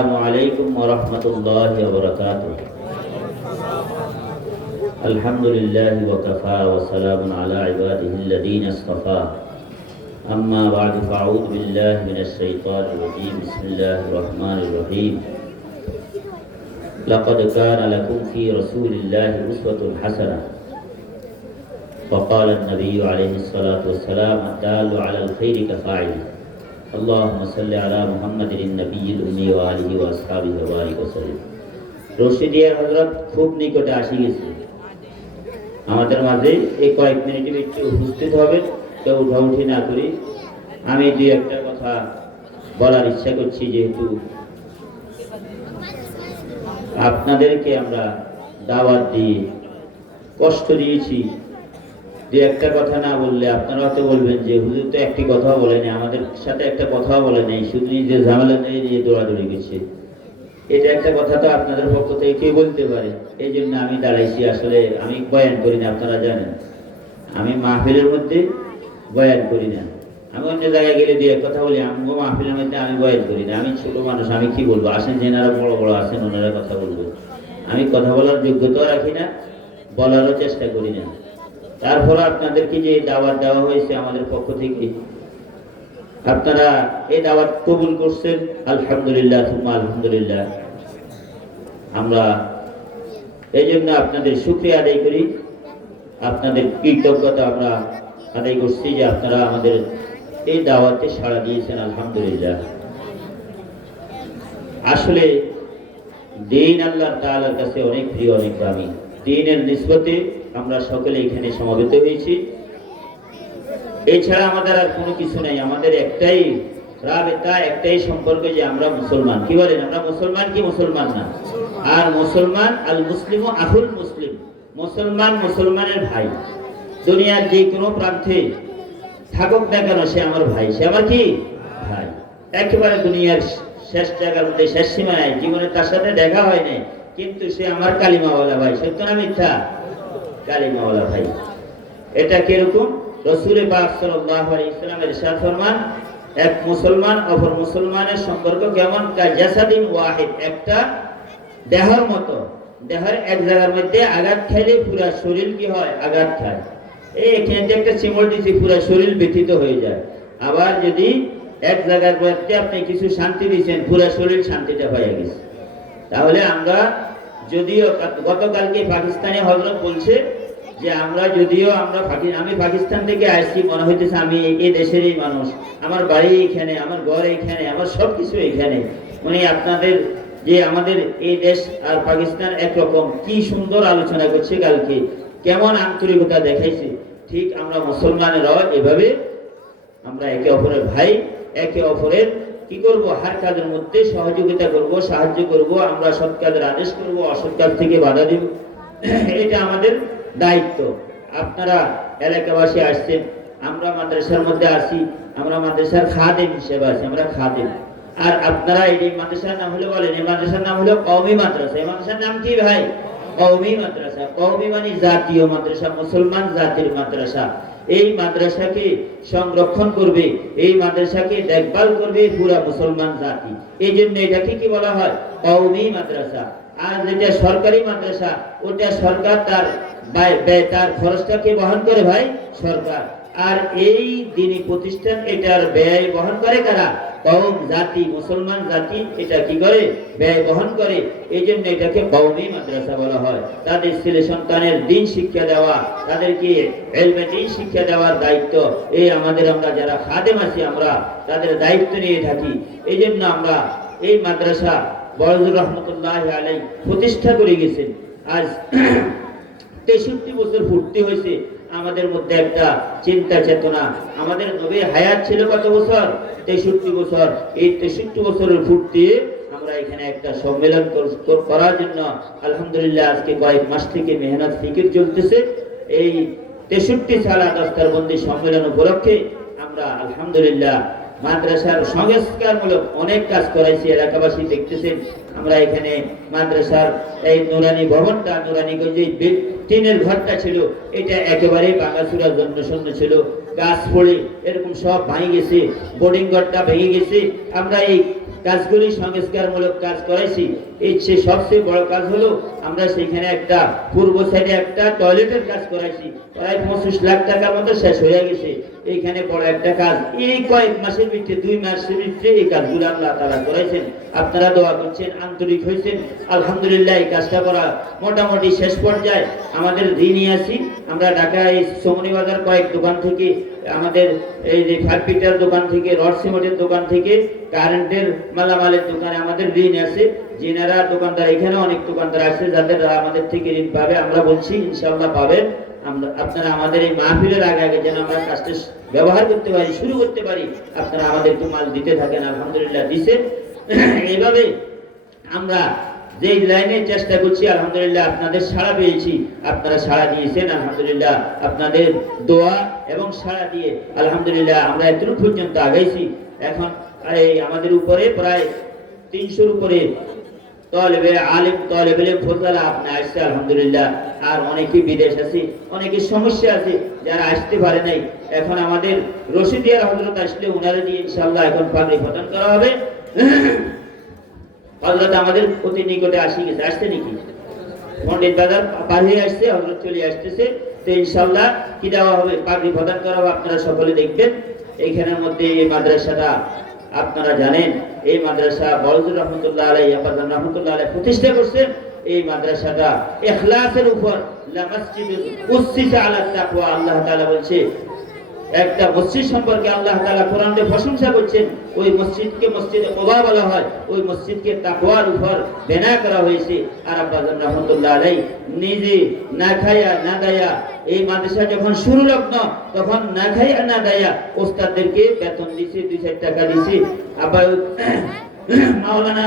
السلام عليكم ورحمة الله وبركاته. الحمد لله وكفى وسلام على عباده الذين اصطفى. أما بعد فأعوذ بالله من الشيطان الرجيم. بسم الله الرحمن الرحيم. لقد كان لكم في رسول الله أسوة حسنة. وقال النبي عليه الصلاة والسلام: الدال على الخير كفاعله. اللهم صل على محمد النبي الأمي وآله وأصحابه وبارك وسلم. রশিদিয়ার হযরত খুব নিকটে আসি গেছে। আমাদের মাঝে এই কয়েক মিনিটের একটু উপস্থিত হবেন, কেউ উঠাউঠি না করি। আমি দুই একটা কথা বলার ইচ্ছা করছি, যেহেতু আপনাদেরকে আমরা দাওয়াত দিয়ে কষ্ট দিয়েছি। যে একটা কথা না বললে আপনারা হয়তো বলবেন যে হুজুর তো একটি কথাও বলেনি, আমাদের সাথে একটা কথাও বলে নেই, শুধু যে ঝামেলা নিয়ে দৌড়াদৌড়ি করছে। এটা একটা কথা তো আপনাদের পক্ষ থেকে কেউ বলতে পারে। এই জন্য আমি দাঁড়াইছি। আসলে আমি বয়ান করি না, আপনারা জানেন আমি মাহফিলের মধ্যে বয়ান করি না। আমি অন্য জায়গায় গেলে দিয়ে এক কথা বলি, আমি মাহফিলের মধ্যে আমি বয়ান করি না। আমি ছোট মানুষ, আমি কি বলবো? আসেন যেনারা বড় বড় আছেন ওনারা কথা বলবো। আমি কথা বলার যোগ্যতাও রাখি না, বলারও চেষ্টা করি না। তারপর আপনাদেরকে যে দাওয়াত দেওয়া হয়েছে আমাদের পক্ষ থেকে, আপনারা এই দাওয়াত কবুল করছেন, আলহামদুলিল্লাহ সুম্মা আলহামদুলিল্লাহ। আমরা এই জন্য আপনাদের শুকরিয়া আদায় করি, আপনাদের কৃতজ্ঞতা আমরা আদায় করছি যে আপনারা আমাদের এই দাওয়াতে সাড়া দিয়েছেন, আলহামদুলিল্লাহ। আসলে দিন আল্লাহ তাআলার কাছে অনেক প্রিয়, অনেক দামি। দিনের নিসবতে আমরা সকলে এখানে সমবেত হয়েছি। এছাড়া আমাদের আর কোনো কিছু নাই। আমাদের একটাই রাবেতা, একটাই সম্পর্ক, যে আমরা মুসলমান। কি বলেন? আমরা মুসলমান কি মুসলমান না? আর মুসলমান, আল মুসলিমু আহুল মুসলিম, মুসলমান মুসলমানের ভাই। দুনিয়ার যে কোনো প্রান্তে থাকুক না কেন, সে আমার ভাই, সে আমার কি ভাই। একেবারে দুনিয়ার শেষ জায়গার মধ্যে, শেষ সীমায়, জীবনে তার সাথে দেখা হয় নাই, কিন্তু সে আমার কালিমাওয়ালা ভাই। সত্য না মিথ্যা? কালিমাওয়ালা ভাই। এটা কিরকম? রাসূল পাক সাল্লাল্লাহু আলাইহি ওয়াসাল্লাম ইরশাদ ফরমান, এক মুসলমান অপর মুসলমানের সম্পর্ক কেমন? কাজাসাদিন ওয়াহিদ, একটা দেহের মতো। দেহের এক জায়গার মধ্যে আঘাত খাইলে পুরো শরীর কি হয়? আঘাত খায়। এই এখানে একটা চিমড় দিছি, পুরো শরীর ব্যথিত হয়ে যায়। আবার যদি এক জায়গার মধ্যে আপনি কিছু শান্তি দিয়েছেন, পুরো শরীর শান্তিটা পাইয়া গেছে। তাহলে আমরা যদিও গতকালকে পাকিস্তানে হযরত বলছে যে আমি পাকিস্তান থেকে আসছি, মনে হইতেছে আমি এই দেশেরই মানুষ, আমার বাড়ি এখানে, আমার ঘর এখানে, আমার সবকিছু এখানে। মানে আপনাদের যে আমাদের এই দেশ আর পাকিস্তান একরকম, কি সুন্দর আলোচনা করছে কালকে, কেমন আন্তরিকতা দেখাইছে। ঠিক আমরা মুসলমানেরাও এভাবে আমরা একে অপরের ভাই, একে অপরের কি করব? হার কাজের মধ্যে সহযোগিতা করব, সাহায্য করব, আমরা সৎ কাজের আদেশ করব, অসৎ কাজ থেকে বাধা দিব। এটা আমাদের দায়িত্ব। আপনারা এলাকাবাসী আসছেন, আমরা মাদ্রাসার মধ্যে আসি, আমরা মাদ্রাসার খাদেম হিসেবে আছি, আমরা খাদেম। আর আপনারা এই মাদ্রাসার নাম হলো, বলেন এই মাদ্রাসার নাম হলো কওমি মাদ্রাসা। এই মাদ্রাসার নাম কি ভাই? কওমি মাদ্রাসা। কওমি মানে জাতীয় মাদ্রাসা, মুসলমান জাতির মাদ্রাসা। এই মাদ্রাসাকে সংরক্ষণ করবে, এই মাদ্রাসাকে দেখভাল করবে পুরা মুসলমান জাতি। এই জন্য এটাকে কি বলা হয়? কওমি মাদ্রাসা। আর যেটা সরকারি মাদ্রাসা, ওটা সরকার তার তার খরচটাকে বহন করে ভাই, সরকার। আর এই দিনী প্রতিষ্ঠান, এটার ব্যয় বহন করে কারা? কওম, জাতি, মুসলমান জাতি এটা কি করে? ব্যয় বহন করে। এই জন্য এটাকে কওমি মাদ্রাসা বলা হয়। তাদের ছেলে সন্তানের দিন শিক্ষা দেওয়া, তাদেরকে ইলমে দিন শিক্ষা দেওয়ার দায়িত্ব এই আমরা যারা খাদেম আছি, আমরা তাদের দায়িত্ব নিয়ে থাকি। এই জন্য আমরা এই মাদ্রাসা বড়জুর রহমতুল্লাহি আলাইহি প্রতিষ্ঠা করে গেছেন। আজ 63 বছর পূর্তি হয়েছে। আমাদের মধ্যে একটা চিন্তা চেতনা, আমাদের নবীর হায়াত ছিল কত বছর? 63 বছর। এই 63 বছরের পূর্তি আমরা এখানে একটা সম্মেলন করার জন্য আলহামদুলিল্লাহ আজকে কয়েক মাস থেকে মেহনত ফিকির চলতেছে। এই 63 সালা দস্তারবন্দি সম্মেলন উপলক্ষে আমরা আলহামদুলিল্লাহ মাদ্রাসার সংস্কারমূলক অনেক কাজ করাইছি। এলাকাবাসী দেখতেছেন, আমরা এখানে মাদ্রাসার এই নুরানি ভবনটা, নুরানিগঞ্জে টিনের ঘরটা ছিল, এটা একেবারে ভাঙাচুরা জন্য শূন্য ছিল, গাছ পড়ে এরকম সব ভেঙে গেছে, বোর্ডিং ঘরটা ভেঙে গেছে। আমরা এই কাজগুলি সংস্কারমূলক কাজ করাইছি, এই সবচেয়ে বড় কাজ হলো আমরা সেখানে একটা পূর্ব সাইডে একটা টয়লেটের কাজ করাইছি, প্রায় 25 লাখ টাকার মতো শেষ হয়ে গেছে। এইখানে বড় একটা কাজ, এই কয়েক মাসের ভিতরে 2 মাসের ভিতরে এই কাজগুলো আল্লাহ তাআলা করাইছেন। আপনারা দোয়া করছেন, আন্তরিক হয়েছেন, আলহামদুলিল্লাহ এই কাজটা করা মোটামুটি শেষ পর্যায়ে। আমাদের ঋণী আছি আমরা, ঢাকায় সোমনি বাজার কয়েক দোকান থেকে, আমাদের এই যে ফার্পিটার দোকান থেকে, রড সিমেন্টের দোকান থেকে, কারেন্টের মালামালের দোকানে আমাদের ঋণ আছে। যিনারা দোকানদার, এখানে অনেক দোকানদার আছে যাদের আমাদের থেকে ঋণ পাবে, আমরা বলছি ইনশাআল্লাহ পাবেন। আপনারা আমাদের এই মাহফিলের আগে আগে যেন আমরা কাজটা ব্যবহার করতে পারি, শুরু করতে পারি, আপনারা আমাদের একটু মাল দিতে থাকেন। আলহামদুলিল্লাহ দিছে। এইভাবে আমরা যে লাইনে চেষ্টা করছি, আলহামদুলিল্লাহ আপনাদের সাড়া পেয়েছি, আপনারা সাড়া দিয়েছেন, আলহামদুলিল্লাহ আপনাদের দোয়া এবং সাড়া দিয়ে আলহামদুলিল্লাহ আমরা এতটুকু পর্যন্ত আগাইছি। এখন এই আমাদের উপরে প্রায় 300-র উপরে তলেবে আলিম, তলেবে ফজলা আপনি আসছে আলহামদুলিল্লাহ। আর অনেকে বিদেশ আছে, অনেকে সমস্যা আছে যারা আসতে পারে নাই। এখন আমাদের রশিদিয়ার হযরত আসলে ওনারা দিয়ে ইনশাআল্লাহ এখন পাগড়ি প্রদান করা হবে। হযরত আমাদের অতি নিকটে আসি গেছে, আসছে নাকি পণ্ডিত বাজার পার হয়ে আসছে, হযরত চলে আসতেছে। তো ইনশাআল্লাহ কি দেওয়া হবে, পাগড়ি প্রদান করা হবে, আপনারা সকলে দেখবেন। এইখানের মধ্যে এই মাদ্রাসাটা আপনারা জানেন, এই মাদ্রাসা বড়জুর রহমতুল্লাহ আলাইহি, আপাজান রহমতুল্লাহ আলাইহি প্রতিষ্ঠা করছেন। এই মাদ্রাসাটা ইখলাসের উপর, লা মাসজিদুন উসসিসা আলা তাকওয়া, আল্লাহ তাআলা বলছে। একটা মসজিদ সম্পর্কে আল্লাহ তাআলা কোরআনে প্রশংসা করছেন, ওই মসজিদকে মসজিদে কুবা বলা হয়, ওই মসজিদকে তাকওয়ার উপর বিনা করা হয়েছে। আর আপাজান রহমতুল্লাহ আলাইহি নিজে না খায়া না দায়া, এই মাদ্রাসা যখন শুরু লগ্ন তখন না খায়া না দায়া ওস্তাদদেরকে বেতন দিছে, 2-4 টাকা দিছে। আবার মাওলানা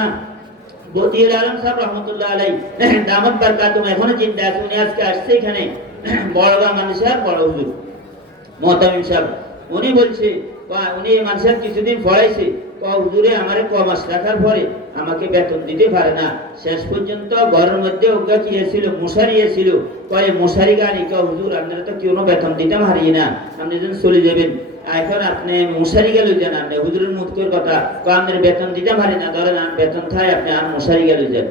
বদিউল আলম সাহেব রহমতুল্লাহ আলাইহি দামাত বারকাতুহু এখনো চিন্তা আছে, উনি আজকে আসছে এখানে, বড়গা মাদ্রাসার বড় হুজুর মোহতামিম সাহেব, উনি বলছে উনি এই মাদ্রাসার কিছুদিন পড়াইছে, হুজুরে আমারে মাস রাখার পরে আমাকে বেতন দিতে পারে না। শেষ পর্যন্ত ঘরের মধ্যে ওগা কি ছিল, মশারি ছিল, কয় মশারি গানি, হুজুর আপনারা তো কেউ বেতন দিতে পারি না, আপনি যখন চলে যাবেন, এখন আপনি মশারি গেল যান, আপনি হুজুরের মুখের কথা, আপনার বেতন দিতে পারি না, ধরেন বেতন থাই আপনি আর মশারি গেল যান,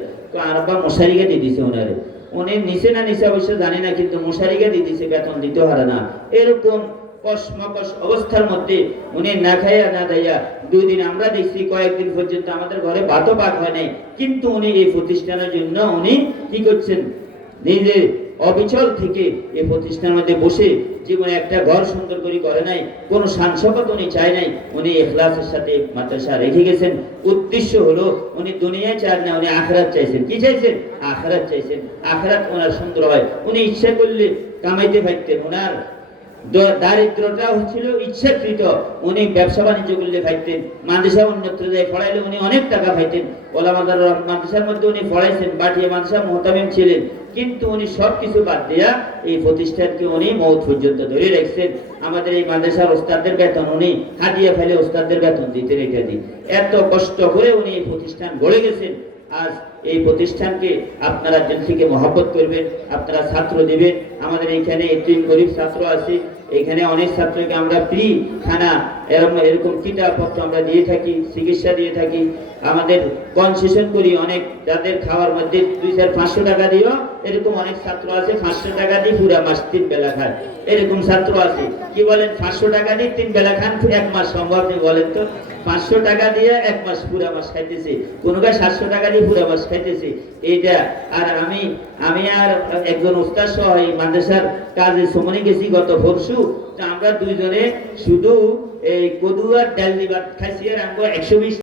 আর আব্বা মশারিকে দিয়ে দিছে ওনারে। উনি নিচে না নিচে অবশ্য জানি না, কিন্তু মশারিকে দিয়ে দিছে, বেতন দিতে পারে না। এরকম কসমকস অবস্থার মধ্যে উনি না খাইয়া না দাইয়া 2 দিন আমরা দেখছি, কয়েকদিন পর্যন্ত আমাদের ঘরে ভাতও পাক হয় নাই। কিন্তু উনি এই প্রতিষ্ঠানের জন্য উনি কি করছেন, নিজে অবিচল থেকে এই প্রতিষ্ঠানের মধ্যে বসে জীবনে একটা ঘর সুন্দর করে করে নাই, কোনো শান-শওকত উনি চায় নাই, উনি ইখলাসের সাথে মাদ্রাসা রেখে গেছেন। উদ্দেশ্য হলো উনি দুনিয়ায় চান না, উনি আখিরাত চাইছেন। কি চাইছেন? আখিরাত চাইছেন। আখিরাত ওনার সুন্দর হয়, উনি ইচ্ছা করলে কামাইতে পারতেন, ওনার দারিদ্রটা হচ্ছিল ইচ্ছাকৃত, উনি ব্যবসা বাণিজ্য করলে পাইতেন, মাদ্রাসা অন্যত্র যায় পড়াইলে উনি অনেক টাকা পাইতেন। ওলামাদের মাদ্রাসার মধ্যে উনি পড়াইছেন, বাটিয়া মাদ্রাসা মোহতামিম ছিলেন, কিন্তু উনি সবকিছু বাদ দিয়া এই প্রতিষ্ঠানকে উনি মওত পর্যন্ত ধরে রাখছেন। আমাদের এই মাদ্রাসার ওস্তাদদের বেতন উনি হাদিয়া ফেলে ওস্তাদদের বেতন দিতে রেখে দিই, এত কষ্ট করে উনি এই প্রতিষ্ঠান গড়ে গেছেন। আজ এই প্রতিষ্ঠানকে আপনারা দিল থেকে মহব্বত করবেন, আপনারা ছাত্র দিবেন। আমাদের এখানে এতিম গরিব ছাত্র আছে, এখানে অনেক ছাত্রকে আমরা ফ্রি খানা এরকম কিতাবপত্র আমরা দিয়ে থাকি, চিকিৎসা দিয়ে থাকি, আমাদের কনসেশন করি অনেক, যাদের খাওয়ার মধ্যে 2-4-500 টাকা দিও, এরকম অনেক ছাত্র আছে 500 টাকা দিয়ে পুরা মাস 3 বেলা খায়, এরকম ছাত্র আছে। কি বলেন, 500 টাকা দিয়ে 3 বেলা খান, 1 মাস সম্ভব নেই বলেন তো? 500 টাকা দিয়ে 1 মাস পুরা মাস খাইতেছে, কোনোটা 700 টাকা দিয়ে পুরা মাস খাইতেছে। এইটা আর আমি আর একজন উস্তাদ সহ এই মাদ্রাসার কাজে সমনে গেছি গত পরশু, আমরা দুইজনে শুধু এই কদু আর ডাল দিবার খাইছি, আর আমরা 120